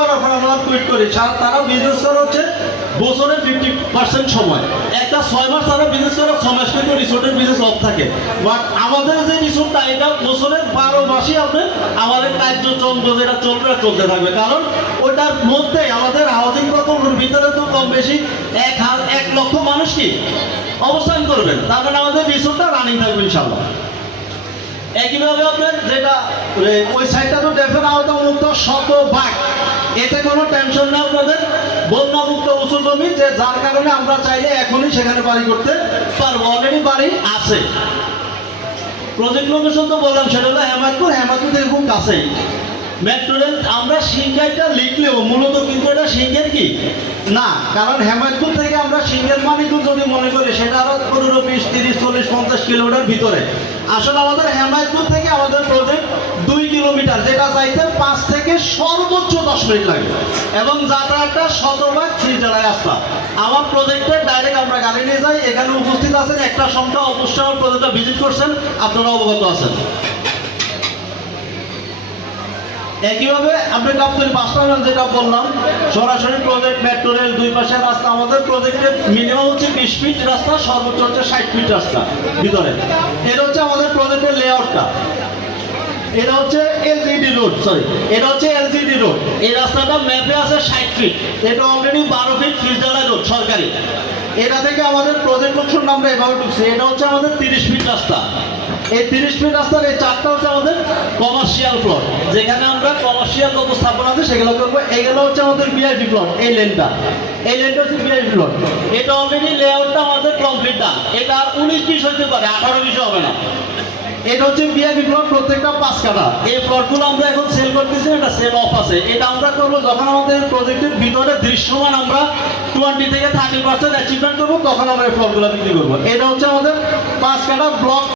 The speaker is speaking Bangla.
করার পর আমরা টুইট করি তারা বিজনেস করে হচ্ছে বছরে 50% সময়, একটা 6 মাস তারা বিজনেস করে 6 মাস কিন্তু রিসোর্টের বিজনেস অফ থাকে। বাট আমাদের যে রিসোর্টটা এটা বছরের 12 মাসই আপনি আমাদের কার্যক্রম যেটা চলতে থাকবে, কারণ ওটার মধ্যে আমাদের হাউজিং প্রকল্পের ভিতরে তো কম বেশি 1 লক্ষ মানুষ কি অবস্থান করবেন, তার মানে আমাদের রিসোর্টটা রানিং থাকবে ইনশাআল্লাহ। একইভাবে আপনার যেটা ওই সাইডটা তো ডেফের আওতামুক্ত শতভাগ, এতে কোনো টেনশন নেই আপনাদের, বন্যামুক্ত উঁচু জমি, যে যার কারণে আমরা চাইলে এখনই সেখানে বাড়ি করতে পারবো, অলরেডি বাড়ি আছে। প্রজেক্ট লোকেশন তো বললাম সেটা হলো হেমায়তপুর থেকে খুব কাছেই। মেট্রো রেল আমরা সিংগাইটা লিখলেও মূলত কিন্তু এটা সিংহের কি না, কারণ হেমায়তপুর থেকে আমরা সিংহের মানিকগঞ্জ যদি মনে করি সেটা আরো 15, 20, 30, 40, 50 কিলোমিটার ভিতরে। আসলে আমাদের হেমায়তপুর থেকে আমাদের প্রজেক্ট 2 কিলোমিটার, যেটা যাইতে 5 থেকে সর্বোচ্চ 10 মিনিট লাগে, এবং যাতায়াতটা শতভাগ ফ্রি জেলায় আসা। আমার প্রজেক্টে ডাইরেক্ট আমরা গাড়ি নিয়ে যাই, এখানে উপস্থিত আছেন একটা সংখ্যা, অবশ্যই আমার প্রজেক্টটা ভিজিট করছেন, আপনারা অবগত আছেন। একইভাবে আপনি গাবতলী বাস টার্মিনাল যেটা বললাম, সরাসরি প্রজেক্ট, মেট্রো রেল, 2 পাশের রাস্তা। আমাদের প্রজেক্টের মিনিমাম হচ্ছে 20 ফিট রাস্তা, সর্বোচ্চ হচ্ছে 60 ফিট রাস্তা ভিতরে। এটা হচ্ছে আমাদের প্রজেক্টের লেআউটটা। এটা হচ্ছে এলজিডি রোড, এটা হচ্ছে এলজিডি রোড। এই রাস্তাটা ম্যাপে আছে 60 ফিট, এটা অলরেডি 12 ফিট ফিজডালা রোড সরকারি। এটা থেকে আমাদের প্রজেক্ট লোকেশন আমরা এভাবে ঢুকছি, এটা হচ্ছে আমাদের 30 ফিট রাস্তা। এই 30 ফিট রাস্তার এই চারটা হচ্ছে আমাদের কমার্শিয়াল প্লট, যেখানে আমরা কমার্শিয়াল যত স্থাপনা আছে সেগুলো করবো। এইগুলো হচ্ছে আমাদের ভিআইপি প্লট, এই লেনটা হচ্ছে ভিআইপি প্লট। এটা অলরেডি লেআউটটা আমাদের কমপ্লিট ডান। এটা 19-20 হতে পারে, 18-20 হবে না। এটা হচ্ছে ভিআইপি প্লট, প্রত্যেকটা 5 কাঠা। এই প্লটগুলো আমরা এখন সেল করতেছি, এটা সেল অফ আছে। এটা আমরা করবো যখন আমাদের প্রজেক্টের ভিতরে দৃশ্যমান আমরা 20 থেকে 30% অ্যাচিভমেন্ট করবো, তখন আমরা এই প্লটগুলো বিক্রি করবো। এটা হচ্ছে আমাদের 5 কাঠা ব্লক।